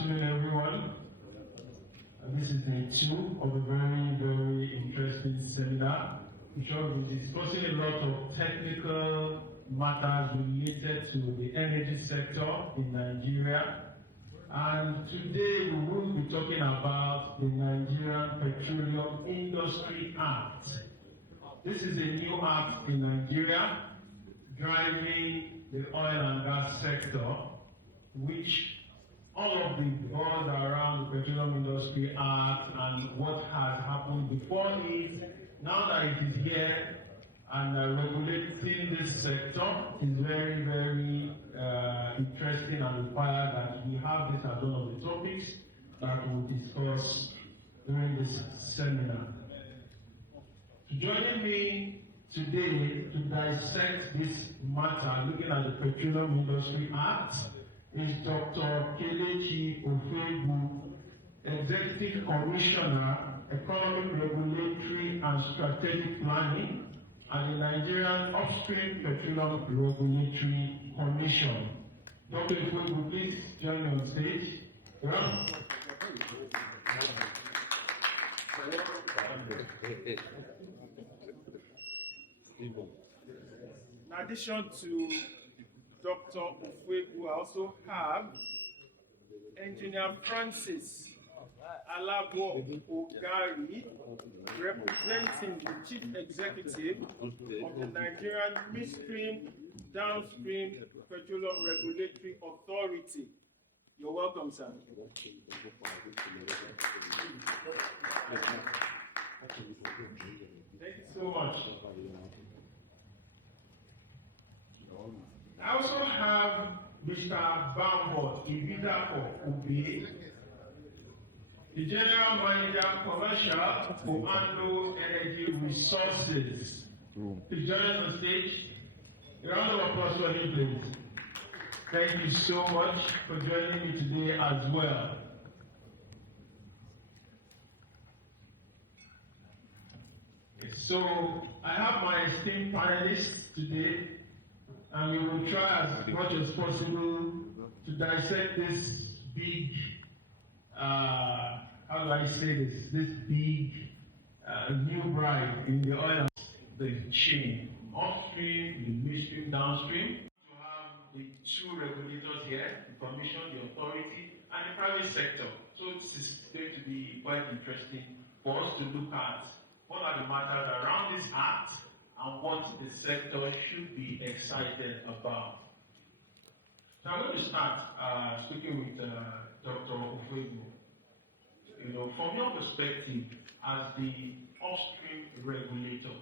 afternoon, everyone. This is day 2 of a very, very interesting seminar, which will be discussing a lot of technical matters related to the energy sector in Nigeria. And today we will be talking about the Nigerian Petroleum Industry Act. This is a new act in Nigeria driving the oil and gas sector, which all of the buzz around the Petroleum Industry Act and what has happened before it, now that it is here and regulating this sector is very, very interesting and required that we have this as one of the topics that we'll discuss during this seminar. Joining me today to dissect this matter, looking at the Petroleum Industry Act, is Dr. Kelechi Ofoegbu, Executive Commissioner, Economic Regulatory and Strategic Planning at the Nigerian Upstream Petroleum Regulatory Commission. Dr. Ofoegbu, please join me on stage. In addition to Dr. Ofoegbu, I also have Engineer Francis Ogaree, representing the Chief Executive of the Nigerian Midstream, Downstream Petroleum Regulatory Authority. You're welcome, sir. Thank you so much. I also have Mr. Bambo, Ibidapo-Obe, the General Manager Commercial for Oando Energy Resources. Please join us on stage. A round of applause for him, please. Thank you so much for joining me today as well. So I have my esteemed panelists today, and we will try as much as possible to dissect this big, how do I say this big new bride in the oil and the chain, upstream, the midstream, downstream. To have the two regulators here, the commission, the authority, and the private sector. So this is going to be quite interesting for us to look at what are the matters around this act and what the sector should be excited about. So I'm going to start speaking with Dr. Ofoegbu. From your perspective as the upstream regulator,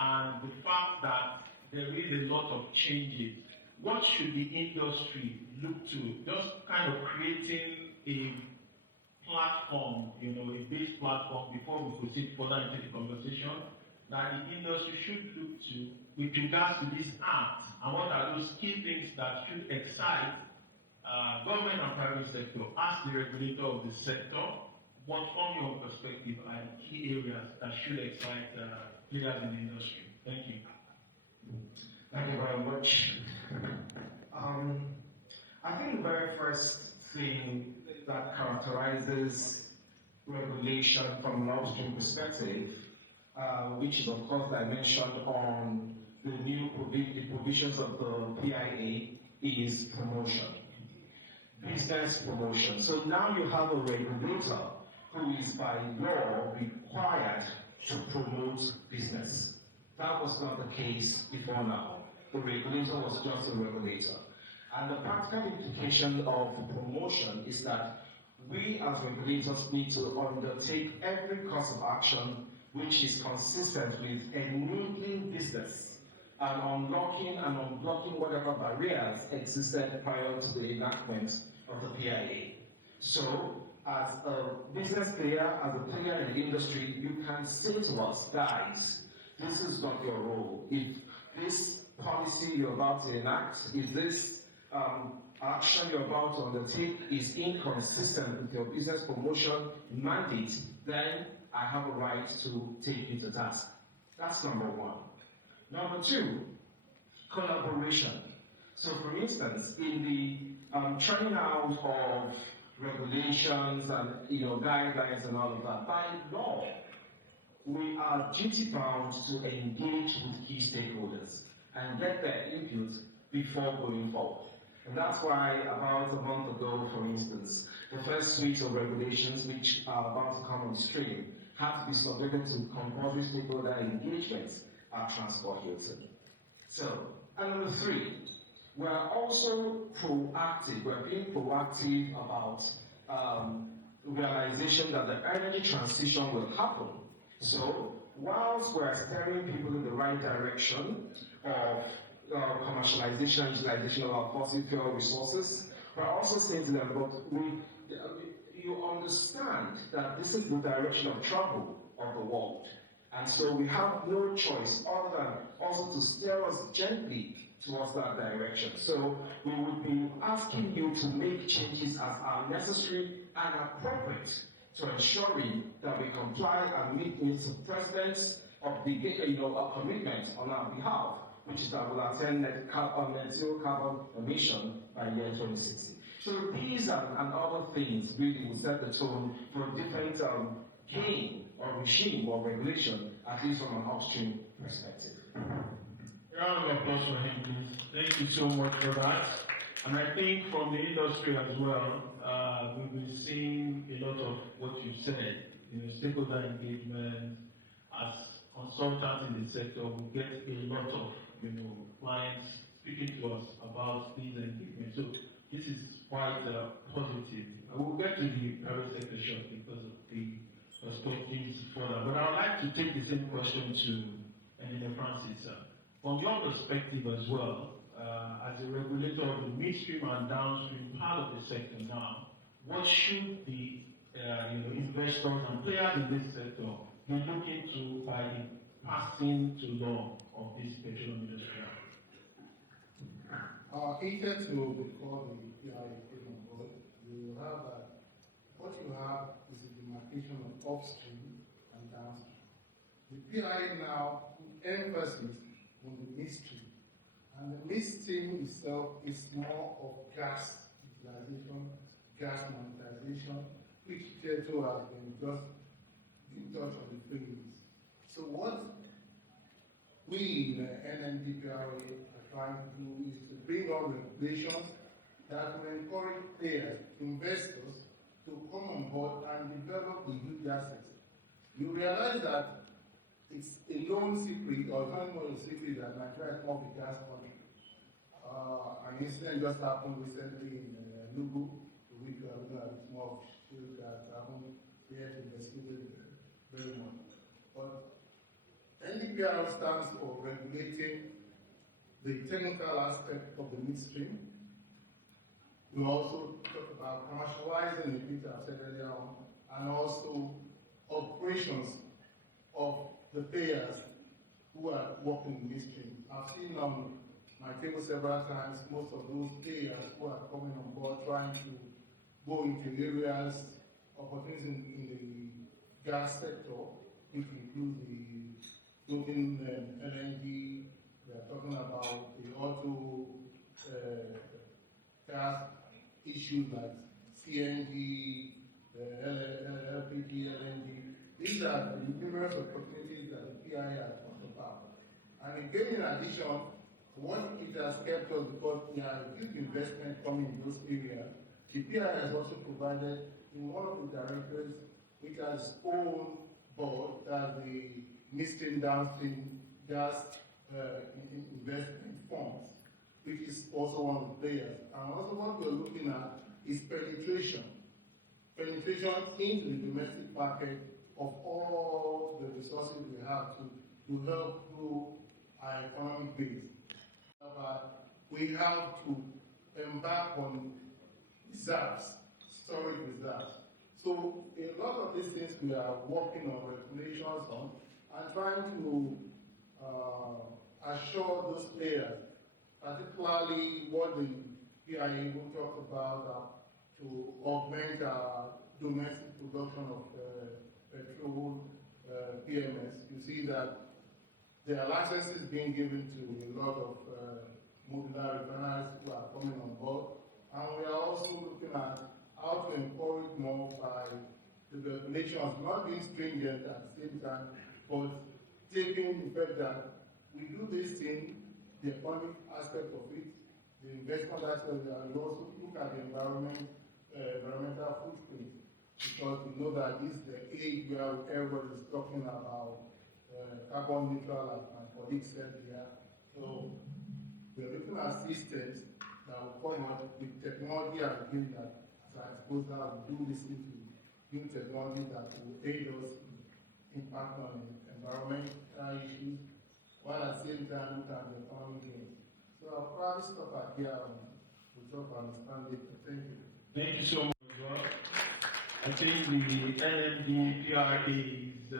and the fact that there is a lot of changes, what should the industry look to? Just kind of creating a platform, a base platform before we proceed further into the conversation, that the industry should look to with regards to this act, and what are those key things that should excite government and private sector as the regulator of the sector. What, from your perspective, are the key areas that should excite players in the industry? Thank you. Thank you very much. I think the very first thing that characterizes regulation from an upstream perspective, which is of course dimensioned on the new provisions of the PIA, is promotion, business promotion. So now you have a regulator who is by law required to promote business. That was not the case before now. The regulator was just a regulator. And the practical implication of promotion is that we as regulators need to undertake every course of action which is consistent with enabling business and unlocking and unblocking whatever barriers existed prior to the enactment of the PIA. So, as a business player, as a player in the industry, you can say to us, guys, this is not your role. If this policy you're about to enact, if this action you're about to undertake is inconsistent with your business promotion mandate, then I have a right to take you to task. That's number one. Number two, collaboration. So for instance, in the churning out of regulations and guidelines and all of that. By law, we are duty bound to engage with key stakeholders and get their input before going forward. And that's why about a month ago, for instance, the first suite of regulations which are about to come on stream have to be subjected to compulsory stakeholder engagements at Transport Hilton. So, and number three, we're also proactive. We're being proactive about realization that the energy transition will happen. So, whilst we're steering people in the right direction of commercialization and utilization of our fossil fuel resources, we're also saying to them, but you understand that this is the direction of travel of the world. And so we have no choice other than also to steer us gently towards that direction. So we would be asking you to make changes as are necessary and appropriate to ensuring that we comply and meet with the President's a commitment on our behalf, which is that we'll attain net zero carbon emission by year 2060. So these and other things really will set the tone for a different game or regime or regulation, at least from an upstream perspective. Round of applause for him, please. Thank you so much for that. And I think from the industry as well, we've been seeing a lot of what you said, stakeholder engagement. As consultants in the sector, we get a lot of clients speaking to us about these engagements. So this is quite positive. I will get to the private sector shortly because of the perspectives further. But I would like to take the same question to Engineer Francis. From your perspective as well, as a regulator of the midstream and downstream part of the sector now, what should the investors and players in this sector be looking to by the passing to law of this Petroleum Industry Act? Eager to before the PIA came on board, you have what you have is a demarcation of upstream and downstream. The PIA now emphasis on the midstream, and the midstream itself is more of gas utilization, gas monetization, which Keto has been just in touch on the previous. So what we in the NMDPRA are trying to do is to bring on regulations that will encourage players, investors, to come on board and develop the huge assets. You realize that it's a known secret, or not more a secret, that Nigeria is more of a gas country. An incident just happened recently in Nubu, to which we have known it's more of shale gas. I haven't yet investigated very much. But NDPRA stands for regulating the technical aspect of the midstream. We also talk about commercializing the bit I've said earlier on, and also operations of the players who are working in midstream. I've seen on my table several times most of those players who are coming on board trying to go into areas, opportunities in the gas sector, which include the floating LNG. We are talking about the auto gas issues like CNG, LPG, LNG. These are the numerous opportunities that the PIA has talked about. And again, in addition, what it has kept us, because there are huge investment coming in those areas, the PIA has also provided in one of the directors which has own board, that's the Midstream Downstream Gas Investment Funds, which is also one of the players. And also what we're looking at is penetration into the domestic market of all the resources we have to help grow our economic base. But we have to embark on reserves, storage reserves. So a lot of these things we are working on regulations on and trying to assure those players, particularly what the PIA will talk about to augment our domestic production of petrol, PMS. You see that there are licenses being given to a lot of modular refiners who are coming on board, and we are also looking at how to encourage more by the regulations, not being stringent at the same time, but taking the fact that we do this thing, the economic aspect of it, the investment aspect, and we also look at the environmental footprint, because we know that this is the age where everybody is talking about carbon neutral, as my colleague said here. So we're looking at systems that will come out with technology and again that, as I suppose that we do listen to new technology that will aid us in impact on environmental issues, while at the same time look at the economic gains. So I'll probably stop at here and we'll talk and understand it. Thank you. Thank you so much. I think the NMDPRA is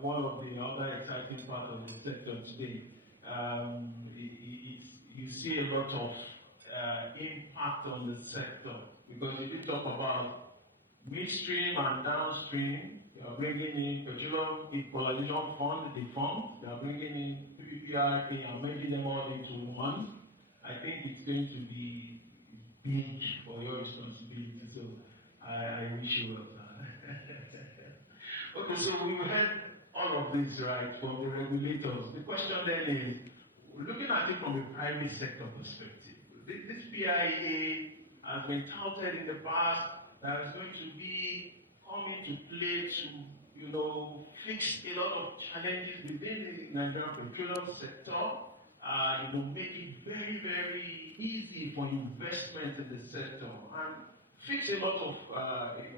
one of the other exciting parts of the sector today. You see a lot of impact on the sector, because if you talk about midstream and downstream, you are bringing in Petroleum Equalization Fund, the fund, you are bringing in PPRA and merging them all into one. I think it's going to be big for your responsibility, so I wish you well. Okay, so we've heard all of this, right, from the regulators. The question then is, looking at it from a private sector perspective, this PIA has been touted in the past that is going to be coming to play to, fix a lot of challenges within the Nigerian petroleum sector, make it very, very easy for investment in the sector, and fix a lot of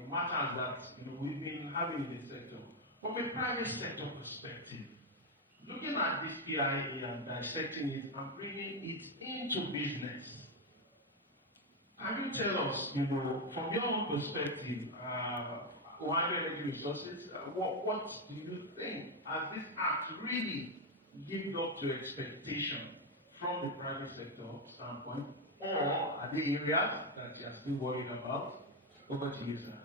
matters that we've been having in the sector. From a private sector perspective, looking at this PIA and dissecting it and bringing it into business, can you tell us, from your own perspective, Oando Energy Resources, what do you think? Has this act really lived up to expectation from the private sector standpoint, or are there areas that you are still worried about? Over to you, sir.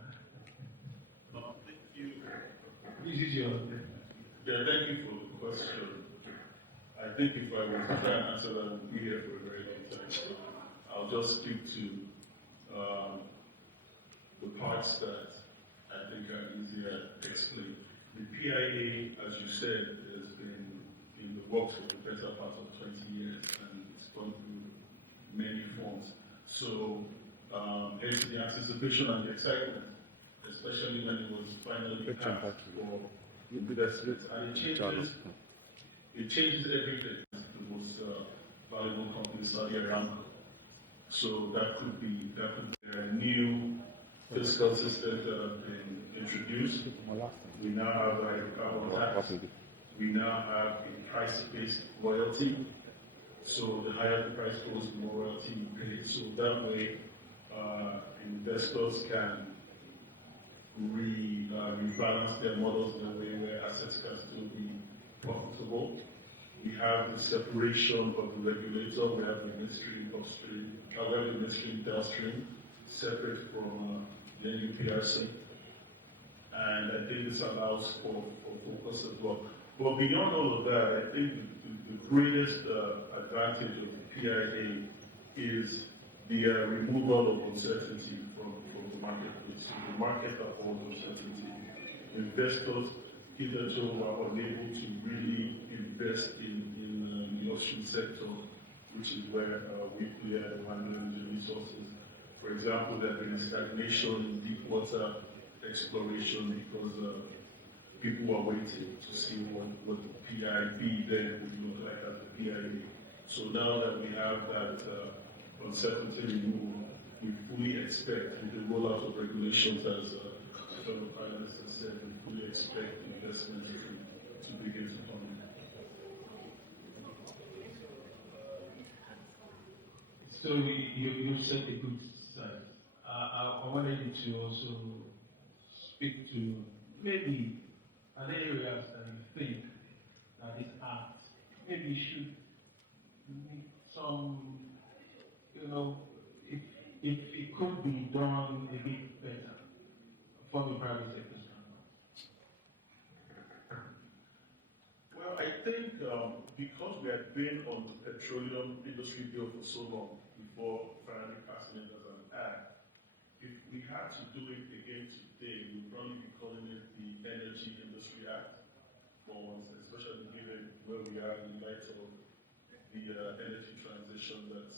No, thank you. This is your Yeah, thank you for the question. I think if I were to try and answer that, we'd be here for a very long time. So I'll just stick to the parts that I think are easier to explain. The PIA, as you said, has been in the works for the better part of 20 years, and it's gone through many forms. So, hence the anticipation and the excitement, especially when it was finally passed for investment. And it changes everything. The most valuable company, Saudi Aramco. So that could be a new fiscal system that have been introduced. We now have a Hydrocarbon tax. We now have a price-based royalty. So the higher the price goes, the more royalty you pay. So that way, investors can rebalance their models in a way where assets can still be profitable. We have the separation of the regulator. We have the Midstream, Upstream, we have the Midstream, Downstream, separate from the NUPRC. And I think this allows for focus as well. But beyond all of that, I think the greatest advantage of the PIA is the removal of uncertainty from the marketplace. So the market upholds uncertainty. Investors hitherto are unable to really invest in the upstream sector, which is where we play at Oando Energy Resources. For example, there has been a stagnation in deep water exploration because people were waiting to see what the PIB then would look like at the PIA. So now that we have that uncertainty removed, we fully expect, with the rollout of regulations, as fellow panelists have said, we fully expect investment to begin to come in. So you said a good side. I wanted you to also speak to maybe other areas that you think that this act maybe should need some, if it could be done a bit better from the private sector standpoint. Well, I think because we had been on the petroleum industry bill for so long before finally passing it as an act, we we had to do it again today, we'd probably be calling it the Energy Industry Act, bonds, especially given where we are in light of the energy transition that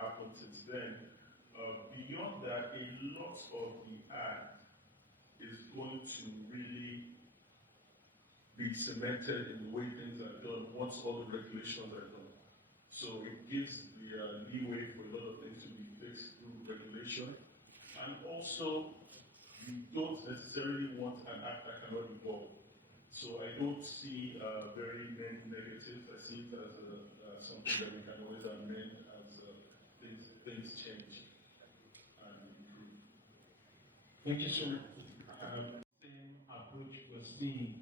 happened since then. Beyond that, a lot of the act is going to really be cemented in the way things are done once all the regulations are done. So it gives the leeway for a lot of things to be fixed through regulation. And also, you don't necessarily want an act that cannot evolve. So I don't see very many negatives. I see it as something that we can always amend as things change and improve. Thank you so much. Same approach was seen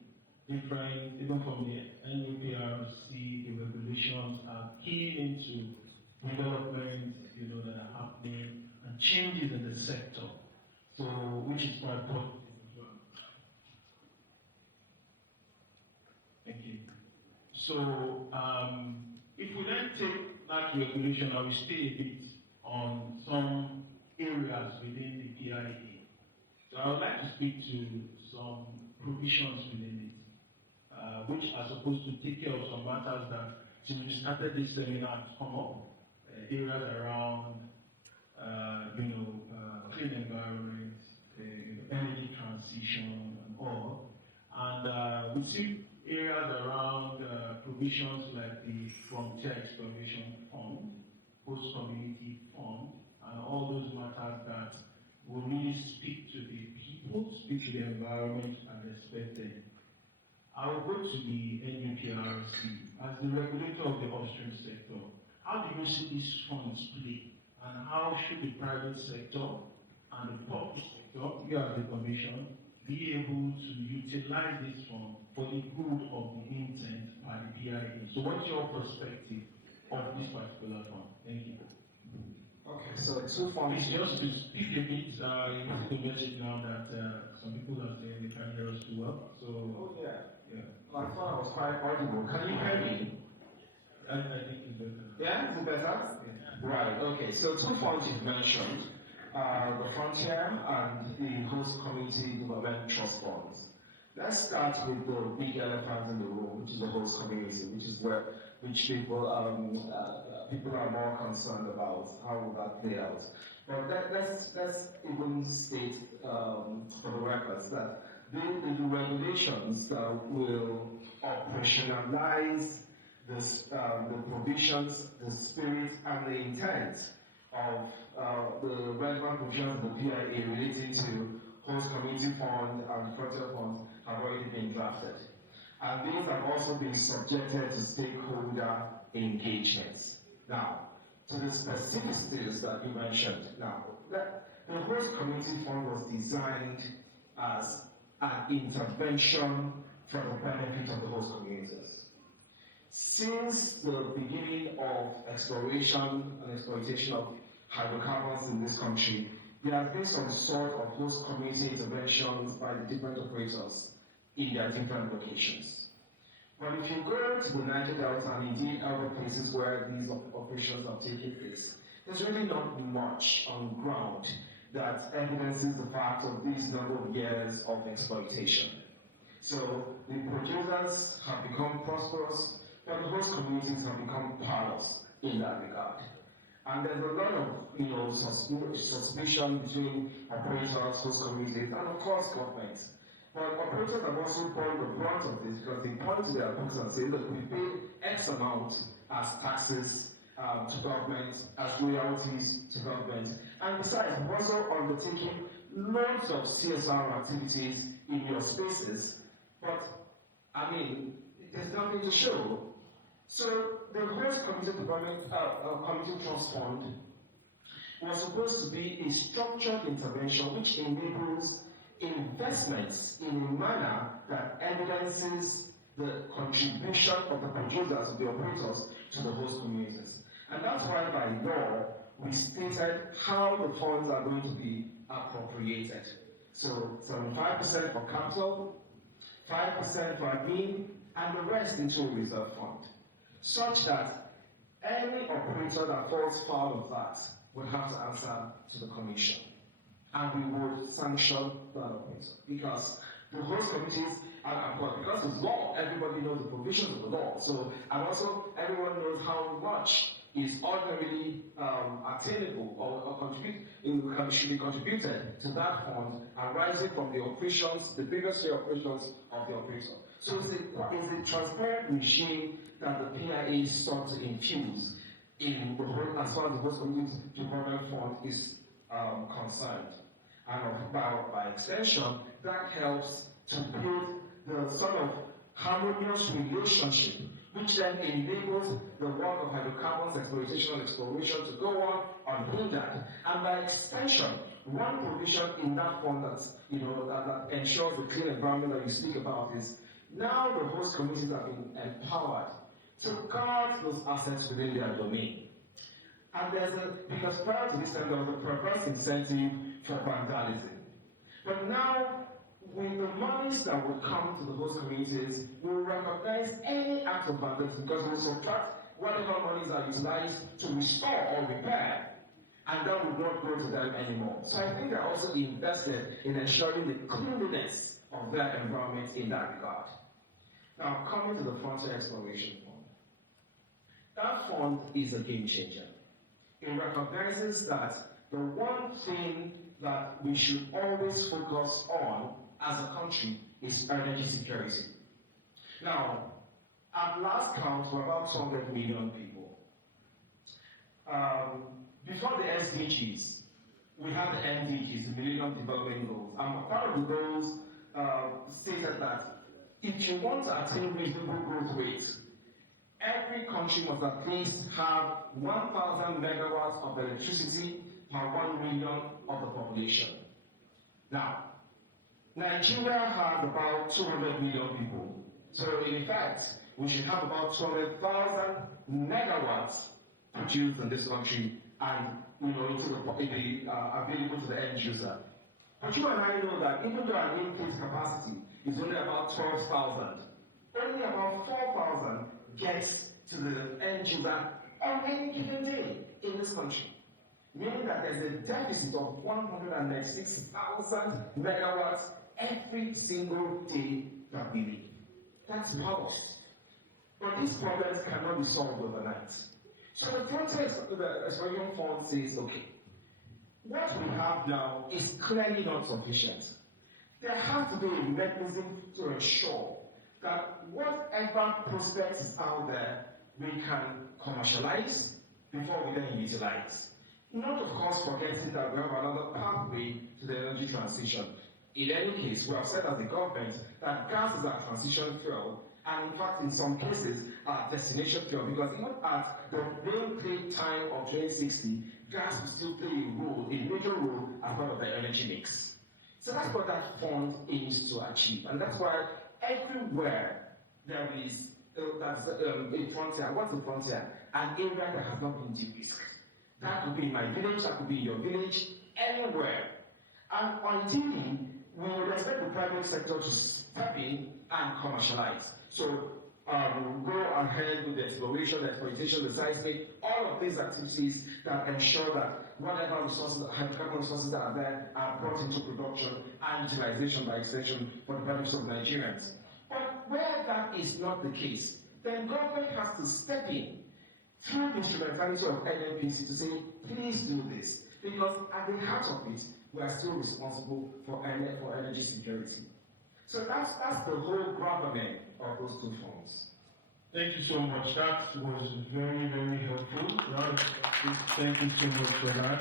different, even from the NUPRC, the regulations are keying into development, that are happening and changes in the sector. So, which is quite positive as well. Thank you. So, if we then take that regulation, I will stay a bit on some areas within the PIA. So I would like to speak to some provisions within it, which are supposed to take care of some matters that, since we started this seminar, have come up, areas around, clean environment, energy transition, and all. And we see areas around provisions like the Frontier Exploration Fund, Host Community Fund, and all those matters that will really speak to the people, speak to the environment, and respect them. I will go to the NUPRC. As the regulator of the upstream sector, how do you see these funds play? And how should the private sector and the public sector, you as the commission, be able to utilize this fund for the good of the intent by the PIA? So what's your perspective of this particular fund? Thank you. Okay, so two funds. Just to speak a bit, you have to message now that some people are saying they can't hear us too well. So, Oh, yeah. yeah. I thought I was quite audible. Can you hear me? I think it's better. Yeah, is it better? Yeah. Right, okay. So two funds you've mentioned, the Frontier and the Host Community Development Trust Funds. Let's start with the big elephant in the room, which is the host community, which people are more concerned about. How will that play out? But let's even state for the records that the regulations that will operationalize the provisions, the spirit, and the intent of the relevant provisions of the PIA relating to host community fund and frontier funds have already been drafted. And these have also been subjected to stakeholder engagements. Now, to the specificities that you mentioned, now, the host community fund was designed as an intervention for the benefit of the host communities. Since the beginning of exploration and exploitation of hydrocarbons in this country, there has been some sort of host community interventions by the different operators in their different locations. But if you go to the Niger Delta and indeed other places where these operations have taken place, there's really not much on ground that evidences the fact of these number of years of exploitation. So the producers have become prosperous, but the host communities have become powerless in that regard. And there's a lot of suspicion between operators, host communities, and of course governments. But operators have also borne the brunt of this because they point to their books and say, look, we pay X amount as taxes to government, as royalties to government. And besides, we're also undertaking loads of CSR activities in your spaces. But, there's nothing to show. So the host community development community trust fund was supposed to be a structured intervention which enables investments in a manner that evidences the contribution of the producers, of the operators, to the host communities. And that's why by law we stated how the funds are going to be appropriated. So 75% for capital, 5% for admin, and the rest into a reserve fund, such that any operator that falls foul of that would have to answer to the commission. and we would sanction that operator. Because the host committees, because it's law, everybody knows the provisions of the law. So, and also everyone knows how much is ordinarily attainable or should be contributed to that fund arising from the operations, the previous year operations of the operator. So it's a transparent regime that the PIA sought to infuse in the whole, as far as the host community development fund is concerned. And by extension, that helps to build the sort of harmonious relationship which then enables the work of hydrocarbons exploitation and exploration to go on unhindered. And by extension, one provision in that fund that ensures the clean environment that you speak about is now the host communities have been empowered to guard those assets within their domain. And because prior to this time there was a perverse incentive for vandalism. But now, with the monies that will come to the host communities, we will recognize any act of vandalism because we will subtract whatever monies are utilized to restore or repair, and that will not go to them anymore. So I think they're also invested in ensuring the cleanliness of their environment in that regard. Now, coming to the Frontier Exploration Fund. That fund is a game changer. It recognizes that the one thing that we should always focus on as a country is energy security. Now, at last count, we're about 200 million people. Before the SDGs, we had the MDGs, the Millennium Development Goals. And part of the goals stated that if you want to attain reasonable growth rates, every country must at least have 1,000 megawatts of electricity per 1 million of the population. Now, Nigeria has about 200 million people. So in effect, we should have about 200,000 megawatts produced in this country and available to the end user. But you and I know that even though our nameplate capacity is only about 12,000, only about 4,000 gets to the end user on any given day in this country. Meaning that there's a deficit of 196,000 megawatts every single day that we live. That's modest. But these problems cannot be solved overnight. So the process of the Exploration Fund says, okay, what we have now is clearly not sufficient. There has to be a mechanism to ensure that whatever prospect is out there, we can commercialize before we then utilize. Not, of course, forgetting that we have another pathway to the energy transition. In any case, we have said as the government that gas is our transition fuel, and in fact, in some cases, our destination fuel, because even at the nameplate time of 2060, gas will still play a major role as part of the energy mix. So that's what that fund aims to achieve, and that's why everywhere there is a frontier. What's a frontier? An area that has not been de-risked. That could be in my village, that could be in your village, anywhere. And ideally, we would expect the private sector to step in and commercialize. So go ahead with the exploration, the exploitation, the seismic, all of these activities that ensure that whatever resources, hydrocarbon resources that are there are brought into production and utilization by extension for the benefits of Nigerians. But where that is not the case, then government has to step in through the instrumentality of NMDPRA to say, please do this. Because at the heart of it, we are still responsible for energy security. So that's the whole gravamen of those two funds. Thank you so much. That was very, very helpful. Thank you so much for that.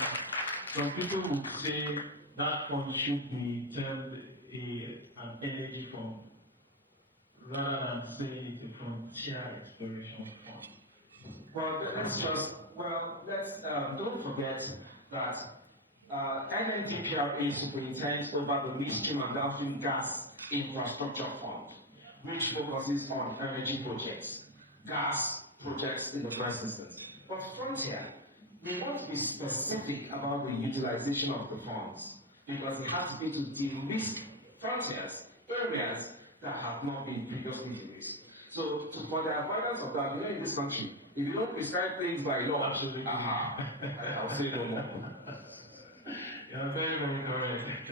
Some people would say that fund should be termed an energy fund rather than saying it's a frontier exploration fund. Well, don't forget that NMDPRA superintends over the Midstream and Downstream Gas Infrastructure Fund, which focuses on energy projects, gas projects in the first instance. But Frontier, we want to be specific about the utilization of the funds because it has to be to de-risk frontiers, areas that have not been previously de-risked. So, for the avoidance of that, in this country, if you don't prescribe things by law, absolutely, I'll say no more. You're very, very correct.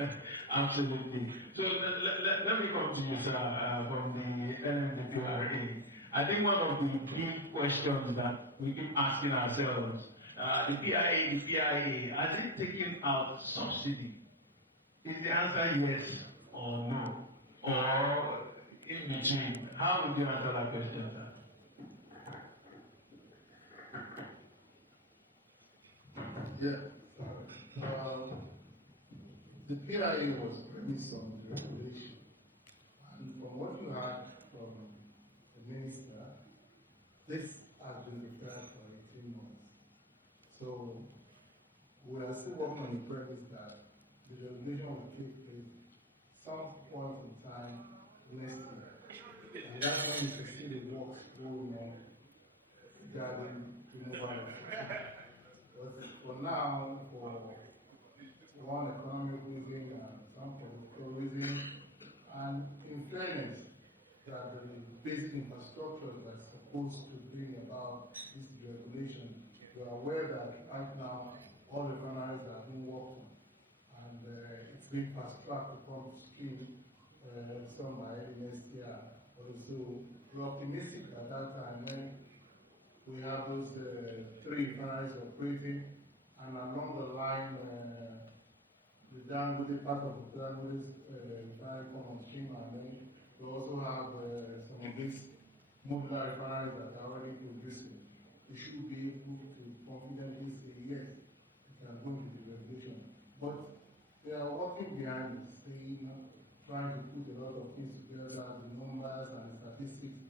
Absolutely. So let me come to you, sir, from the NMDPRA. I think one of the key questions that we keep asking ourselves, the PIA, are they taking out subsidy? Is the answer yes or no? Or in between? How would you answer that question, sir? Yeah. The PIA was premised on the regulation. And from what you heard from the minister, this has been prepared for 18 months. So we are still working on the premise that the regulation will take place some point in time next year. And that's when you can see the works going on regarding removal of subsidy. But for now, for one economic reason and some political reason, and in fairness, that the basic infrastructure that's supposed to bring about this regulation, we are aware that right now all the refineries are being worked on, and it's being fast-tracked to come to stream some by next year. So we're optimistic at that time when we have those 3 refineries operating, and along the line, the Dangote, part of the Dangote's refinery come on stream, and then we also have some of these modular refineries that are already producing. We should be able to confidently say yes, we can go into the regulation. But they are working behind the scene, trying to put a lot of things together, the numbers and the statistics,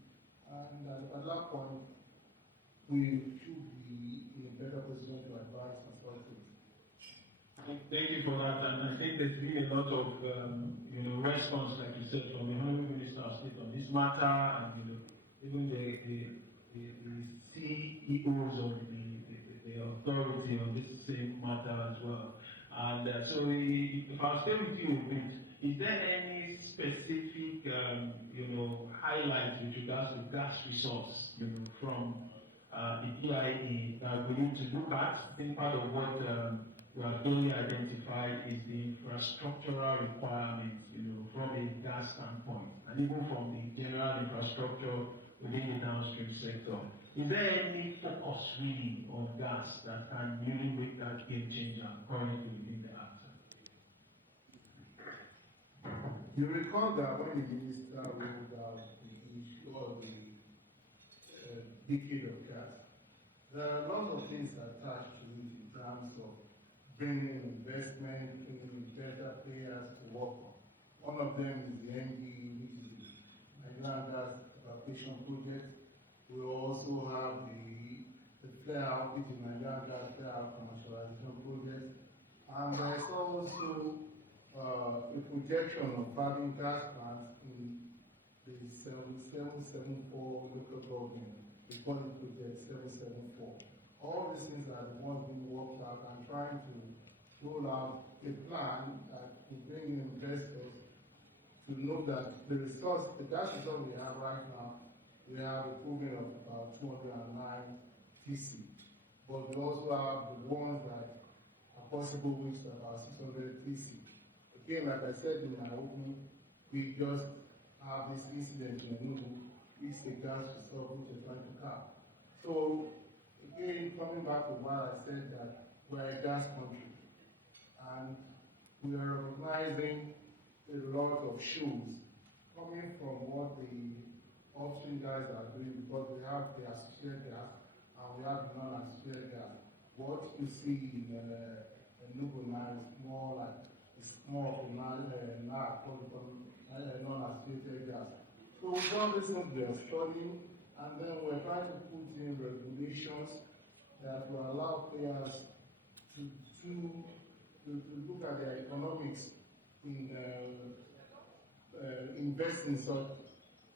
and at that point, we should be in a better position to advise consultants. Thank you for that, and I think there's been a lot of response, like you said, from the Honourable Minister of State on this matter, and even the CEOs of the authority on this same matter as well. And so, if I'll stay with you a bit, is there any specific highlights with regards to gas resource, from the PIA that we need to look at? I think part of what we have only identified is the infrastructural requirements, from a gas standpoint, and even from the general infrastructure within the downstream sector. Is there any focus really on gas that can really make that game changer currently within the Act? You recall that when the minister rolled out the issue of the decade of gas, there are a lot of things attached to it in terms of bringing investment, bringing better players to work on. One of them is the Engr, which is the Nigerian gas evacuation project. We also have the flare out, which is Nigerian gas flare out commercialization project. And there's also a projection of having gas plants in the 774 local government. We call it project 774. All these things are the ones being worked out and trying to roll out a plan that will bring in investors to know that the gas resource we have right now, we have a proven of about 209 TC. But we also have the ones that are possible, which are about 600 TC. Again, like I said in my opening, we just have this incident in Enugu, it's a gas resource which we're trying to cap. So, again, coming back to what I said, that we're a gas country, and we are recognizing a lot of shows coming from what the upstream guys are doing, because we have the associated gas and we have the non-associated gas. What you see in Enugu now is more like, it's more of a non-associated gas. So with all these things we are studying, and then we're trying to put in regulations that will allow players to look at their economics in invest in such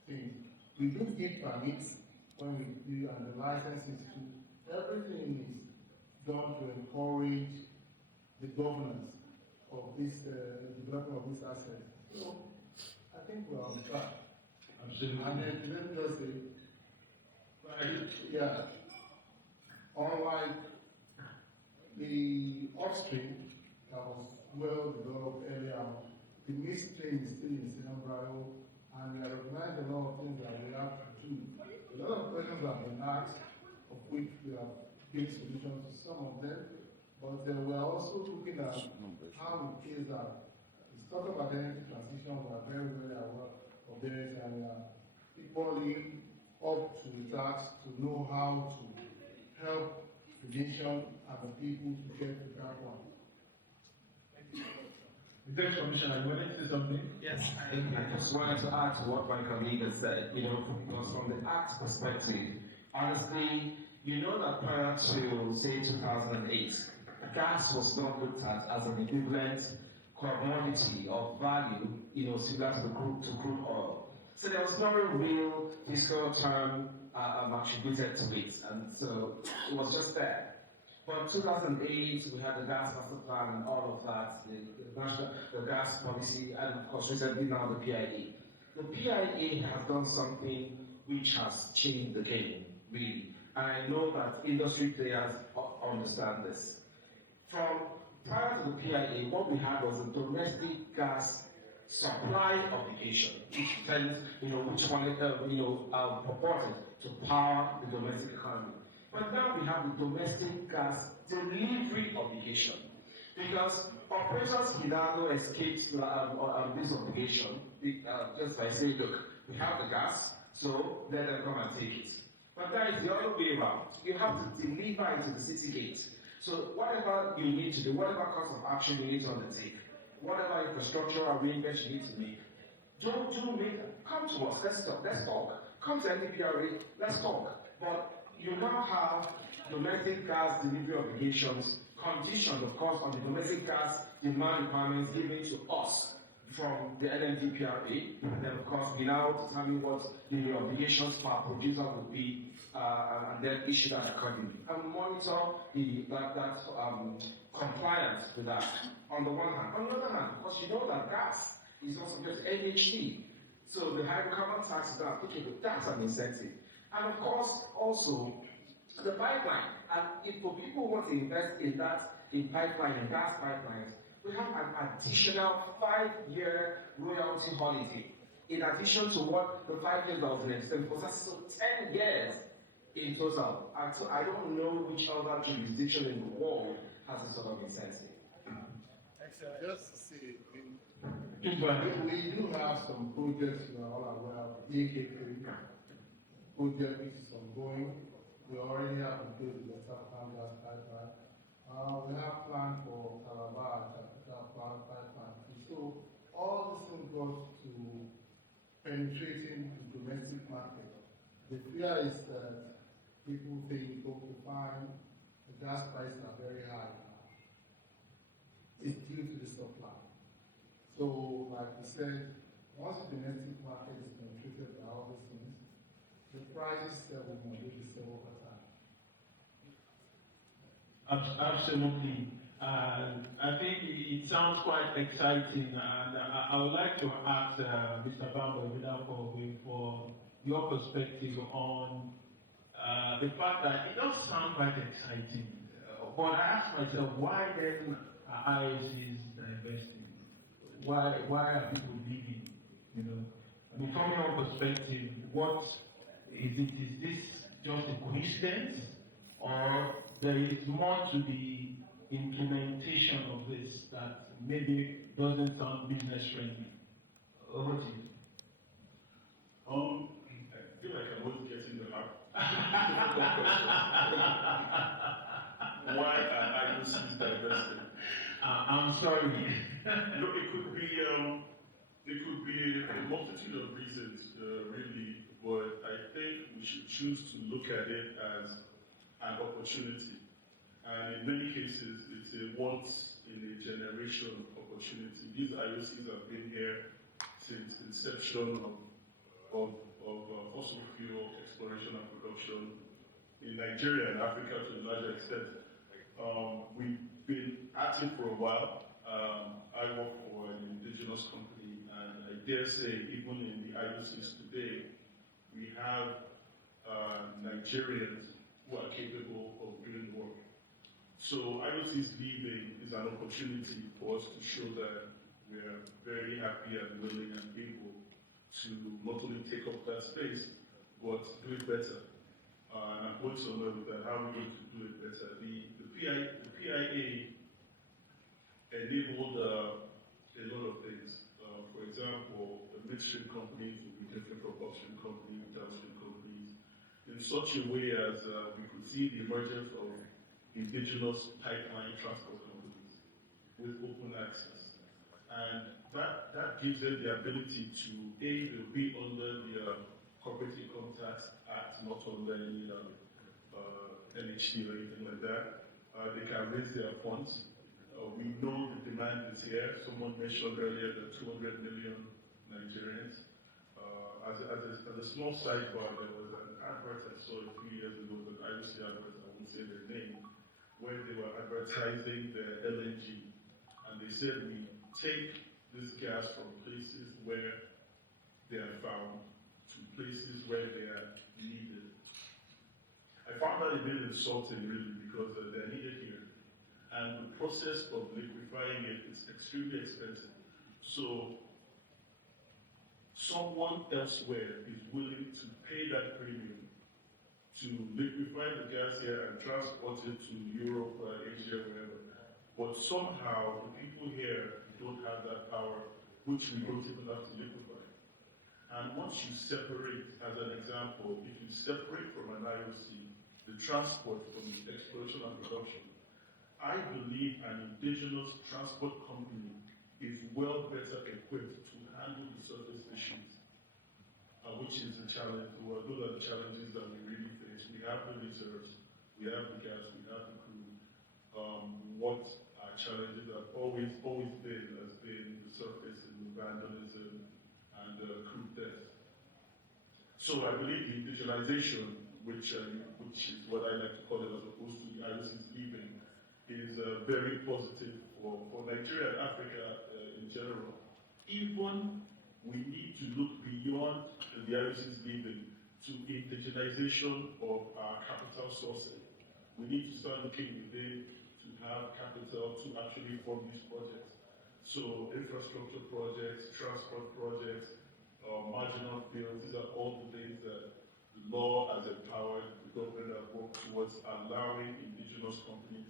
things. We do give permits when we do, and the licenses too. Everything is done to encourage the governance of this development of this asset. So I think we're on track. Absolutely. And then let me just say, yeah, unlike the upstream that was well developed earlier on. The midstream is still in its embryo, and we recognize a lot of things that we have to do. A lot of questions have been asked, of which we have given solutions to some of them, but we are also looking at how we case that. It's talk about energy transition, we are very, very aware of this, and we are equally up to the task to know how to help the nation and the people to get to that point. The Tax Commissioner, you wanted to say something? Yes, I just wanted to add to what my colleague has said. Because from the Act perspective, honestly, that prior to, say, 2008, gas was not looked at as an equivalent commodity of value, similar to crude oil. So there was no real fiscal term attributed to it, and so it was just there. But 2008, we had the gas master plan and all of that, the gas policy, and of course recently now the PIA. The PIA has done something which has changed the game, really. And I know that industry players understand this. From prior to the PIA, what we had was a domestic gas supply obligation, which tends, which one, purported to power the domestic economy. But now we have the domestic gas delivery obligation, because operators Hidalgo escaped this obligation just by saying, look, we have the gas, so let them come and take it. But that is the other way around. You have to deliver it to the city gate. So whatever you need to do, whatever course of action you need to undertake, whatever infrastructural arrangements you need to make, don't make them. Come to us, let's talk. Come to NDPRA, let's talk. But you now have domestic gas delivery obligations conditioned, of course, on the domestic gas demand requirements given to us from the NMDPRA. And then, of course, we now determine what the obligations for our producer will be, and then issue that accordingly. And monitor that compliance with that, on the one hand. On the other hand, because that gas is also just NHD. So the hydrocarbon tax is not applicable. That's an incentive. And of course, also, the pipeline. And if for people who want to invest in that, in pipeline and gas pipelines, we have an additional 5-year royalty holiday, in addition to what the 5 years that was in existence, because that's so 10 years in total. And so I don't know which other jurisdiction in the world has this sort of incentive. Excellent. Just to say, Please go ahead. we do have some projects you are all aware of. AK3 project which is ongoing. We already have in place the Southern gas pipeline. We have planned for Calabar pipeline. So all this thing goes to penetrating the domestic market. The fear is that people think, okay, fine, the gas prices are very high now. It's due to the supply. So, like we said, once the domestic market is penetrated by all these things, the prices will moderate over time. Absolutely. I think it sounds quite exciting, and I would like to ask Mr. Bambo Ibidapo-Obe for your perspective on the fact that it does sound quite exciting, but I ask myself, why then are IOCs divesting? Why are people leaving? From your perspective, what is it? Is this just a coincidence, or there is more to the implementation of this that maybe doesn't sound business friendly? Over to you. I feel like I'm always getting the heart. Why are IOCs divesting? I'm sorry. It could be a multitude of reasons, really, but I think we should choose to look at it as an opportunity. And in many cases, it's a once-in-a-generation opportunity. These IOCs have been here since inception of fossil fuel exploration and production in Nigeria and Africa to a large extent. We've been at it for a while. I work for an indigenous company, and I dare say, even in the IOCs today, we have Nigerians who are capable of doing work. So IOC's leaving is an opportunity for us to show that we are very happy and willing and able to not only take up that space, but do it better. And I'm going somewhere with that, how we're going to do it better. The PIA enabled a lot of things. For example, the midstream companies will be different from upstream companies, downstream companies, in such a way as we could see the emergence of indigenous pipeline transport companies with open access. And that gives them the ability to, they'll be under the Corporate Income Tax Act, not under any NHT or anything like that. They can raise their funds. We know the demand is here. Someone mentioned earlier the 200 million Nigerians. As a small sidebar, there was an advert I saw a few years ago, an IOC advert, I won't say their name, where they were advertising the LNG. And they said, we take this gas from places where they are found to places where they are needed. I found that a bit insulting, really, because they're needed here. And the process of liquefying it is extremely expensive. So someone elsewhere is willing to pay that premium to liquefy the gas here and transport it to Europe, Asia, wherever. But somehow the people here don't have that power, which we don't even have to liquefy. And once you separate, as an example, if you separate from an IOC, the transport from the exploration and production, I believe an indigenous transport company is well better equipped to handle the surface issues, which is the challenge. Well, those are the challenges that we really face. We have the reserves, we have the gas, we have the crude. What our challenges have always been has been the surface and vandalism and crude death. So I believe the indigenization, which is what I like to call it as opposed to the IOC's leaving, is very positive for Nigeria and Africa in general. Even we need to look beyond the IOC's leaving to indigenization of our capital sourcing. We need to start looking within to have capital to actually form these projects. So infrastructure projects, transport projects, marginal bills, these are all the things that the law has empowered the government that work towards allowing indigenous companies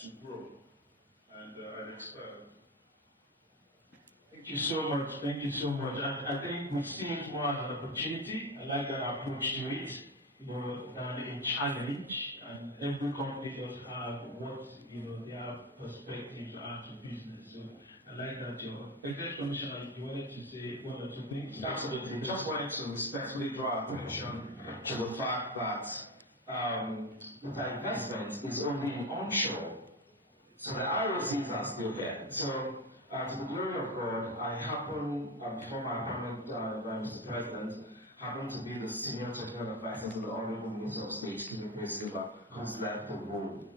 to grow and expand. Thank you so much. Thank you so much. I think we see it more as an opportunity. I like that approach to it, than a challenge. And every company does have what their perspectives are to business. So I like that. Your Executive Commissioner, you wanted to say one or two things. Absolutely. Just wanted to respectfully draw attention to the fact that the investment is only in onshore. So the IOCs are still there. So to the glory of God, I happen, before my appointment by Mr. President, happen to be the senior technical advisor to the Honorable Minister of State, Kelechi, who's left the role.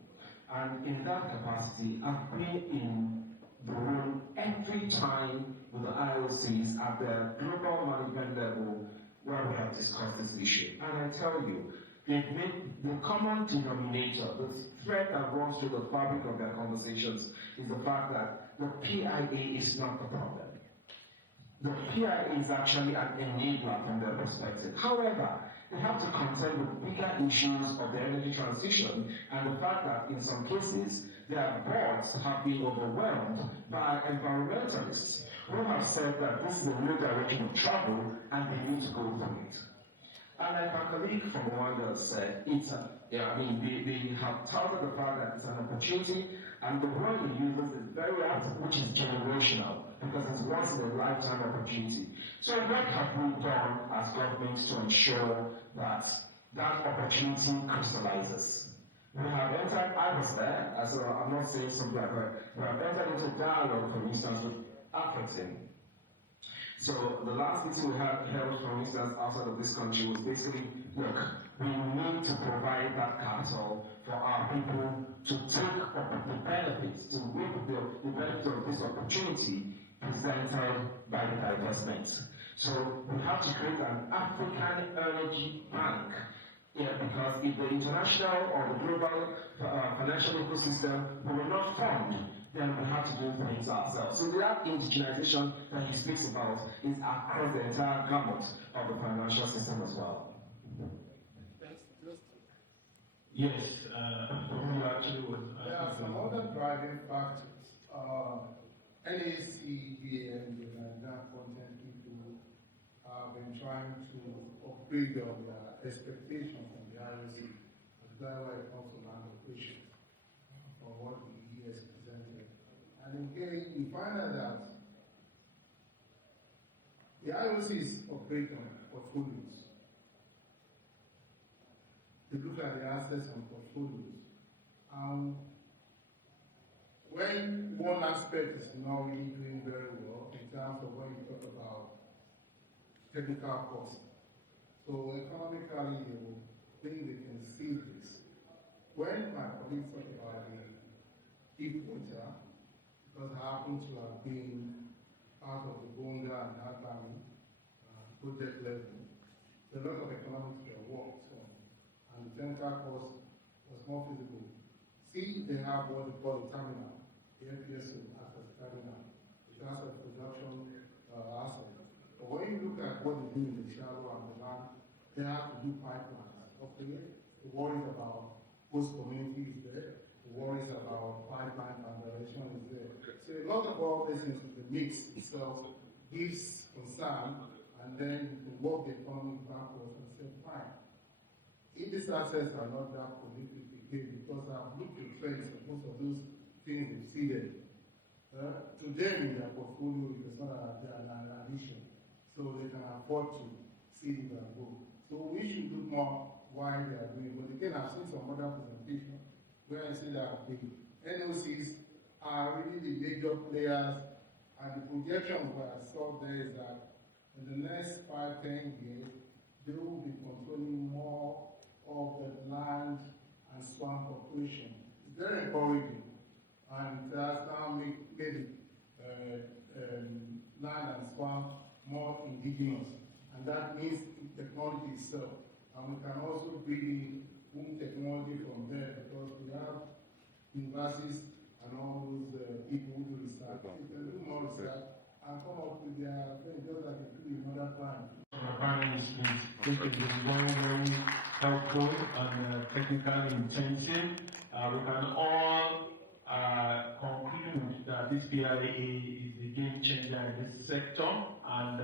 And in that capacity, I've been in the room every time with the IOCs at the global management level where we have discussed this issue. And I tell you, they've made the common denominator, the thread that runs through the fabric of their conversations is the fact that the PIA is not the problem. The PIA is actually an enabler from their perspective. However, they have to contend with bigger issues of the energy transition and the fact that in some cases, their boards have been overwhelmed by environmentalists who have said that this is the new direction of travel and they need to go through it. And like my colleague from Oando said, they have touted the fact that it's an opportunity, and the word he uses is very apt, which is generational, because it's once in a lifetime opportunity. So what have we done as governments to ensure that that opportunity crystallizes? We have entered, I was there, so I'm not saying something like that, we have entered into dialogue, for instance, with African. So the last meeting we had held, for instance, outside of this country was basically, look, we need to provide that capital for our people to take up the benefits, to reap the benefits of this opportunity presented by the divestment. So we have to create an African energy bank Yeah, because if the international or the global financial ecosystem will not fund, then we have to do things ourselves. So that indigenization that he speaks about is across the entire gamut of the financial system as well. Yes, who actually was. There are some other driving factors. NACD and the Nigerian content people have been trying to upgrade their expectations from the IOC, particularly when it comes to land operations, from what the ES presented. And again, we find out that the IOC is operating portfolios. They look at the assets and portfolios. When one aspect is not really doing very well in terms of when you talk about technical costs, so economically they will think they can see this. When my colleagues talk about the deep water, because I happen to have been part of the Gbenga and Habeeb project level, so a lot of economics were worked on, and the technical cost was more feasible. See, they have what they call a terminal. The FPSO as a terminal, it has a production asset. But when you look at what they do in the shallow and the land, they have to do pipelines. Okay, the worries about host community is there, the worries about pipeline foundation is there. So a lot of all these things with the mix itself gives concern, and then you can work the economy backwards and say, fine. If these assets are not that prolific again, because I've looked at trends of most of those things we've seeded. To them in their portfolio, it is not an addition. So they can afford to seed it and go. So we should look more why they are doing. But again, I've seen some other presentations where I see that the NOCs are really the major players, and the projection what I saw there is that in the next 5-10 years, they will be controlling more of the land and swamp operation. It's very encouraging. And that's now made land and swamp more indigenous, and that means technology itself. And we can also bring in technology from there, because we have universities and all those people who do research. They can do more research and come up with their things, just like they do in other times. Panellists, this has been very, very helpful and technically intensive. We can all conclude that this PIA is a game changer in this sector, and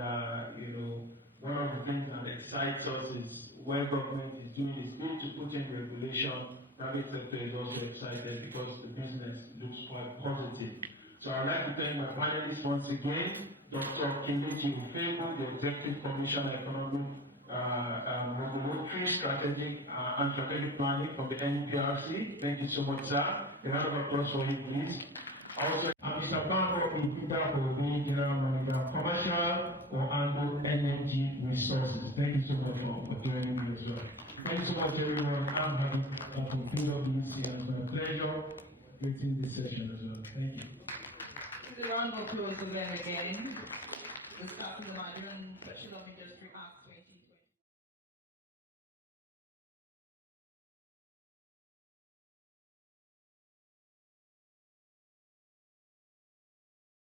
one of the things that excites us is where government is doing its bit to put in regulation. Private sector is also excited because the business looks quite positive. So I'd like to thank my panelists once again, Dr. Kelechi Ofoegbu, the Executive Commissioner Economic Regulatory Strategic and Strategic Planning from the NUPRC. Thank you so much, sir. A round of applause for him, please. Also, Mr. Bambo, Ibidapo-Obe, General Manager, Commercial, Oando Energy Resources. Thank you so much for joining me as well. Thank you so much, everyone. I'm having from PwC, and it's been a pleasure creating this session as well. Thank you. A round of applause for them again. The staff of the Nigerian Petroleum Industry Act.